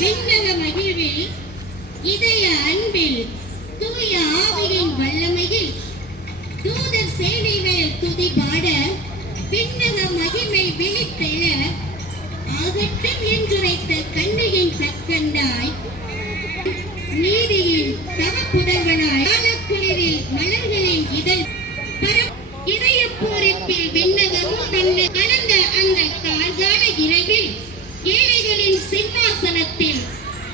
விண்ணக மகிழ்வில் இதய அன்பில் தூய ஆவியின் வல்லமையில் தூதர் சேனை மேல் துதி பாட விண்ணக மகிமை விழித்தெழ ஆகட்டும் என்றுரைத்த கண்ணையின் தற்கண்டாய் நீதியின் தவப்புதல்வனாய் காலக்குளிரில் மலர்களின் இதழ் இதய பூரிப்பில் விண்ணகமும் பின்ன கலந்த அந்த கால்கால இரவில் ஏழைகளின் சிம்மாசனத்தில்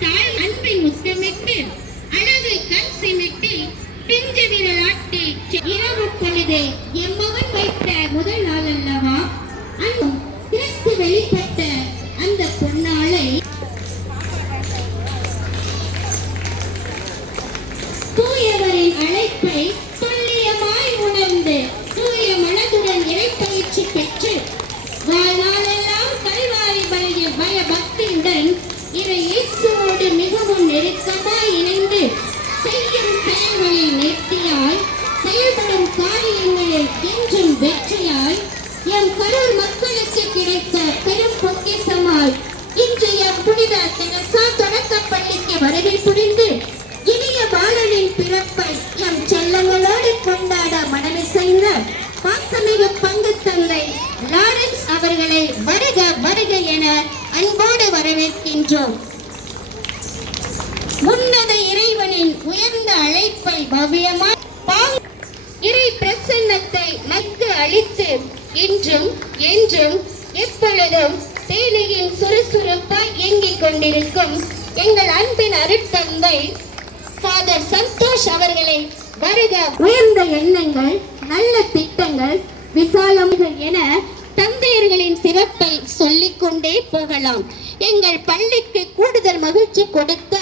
தாழ் அன்பின் முத்தமிட்டு அழகு கண் சிமிட்டு பிஞ்சு விரலாட்டி இரவு பொழுது எம்மவன் வைத்த முதல் நாள் அல்லவா கிறிஸ்து வெளிப்பட்ட அந்த பொன்னாளை தூயவரின் அழைப்பை துல்லியமாய் உணர்ந்து தூய மனதுடன் இறைப்பயிற்சி பெற்று வாழ்நாளெல்லாம் கல்வாரி பய பக்தியுடன் இறை இயேசுவோடு மிகவும் நெருக்கமாய் இணைந்து செய்யும் செயல்களில் நேர்த்தியாய் செயல்படும் காரியங்களில் என்றும் வெற்றியாய் எம் கரூர் மக்களுக்கு கிடைத்த பெரும் பொக்கிஷமாய் இன்றைய புனித தெரசா தொடக்கப் பள்ளிக்கு வருகை புரிந்து இனிய பாலனின் பிறப்பை எம் செல்லங்களோடு கொண்டாட மனமிசைந்த பாசமிகு பங்கு தந்தை லாரன்ஸ் அவர்களை வருக வருக என அன்போடு வரவேற்கின்றோம். உன்னத இறைவனின் உயர்ந்த அழைப்பை பவ்யமாய் இறை பிரசன்னத்தை நன்கு அளித்து இன்றும் என்றும் எப்பொழுதும் தேனியின் சுறுசுறுப்பாய் இயங்கிக் கொண்டிருக்கும் எங்கள் அன்பின் அருட்தந்தை ஃபாதர் சந்தோஷ் அவர்களை வருக. உயர்ந்த எண்ணங்கள், நல்ல திட்டங்கள், விசாலங்கள் என தந்தையர்களின் சிறப்பை சொல்லிக்கொண்டே போகலாம். எங்கள் பள்ளிக்கு கூடுதல் மகிழ்ச்சி கொடுத்த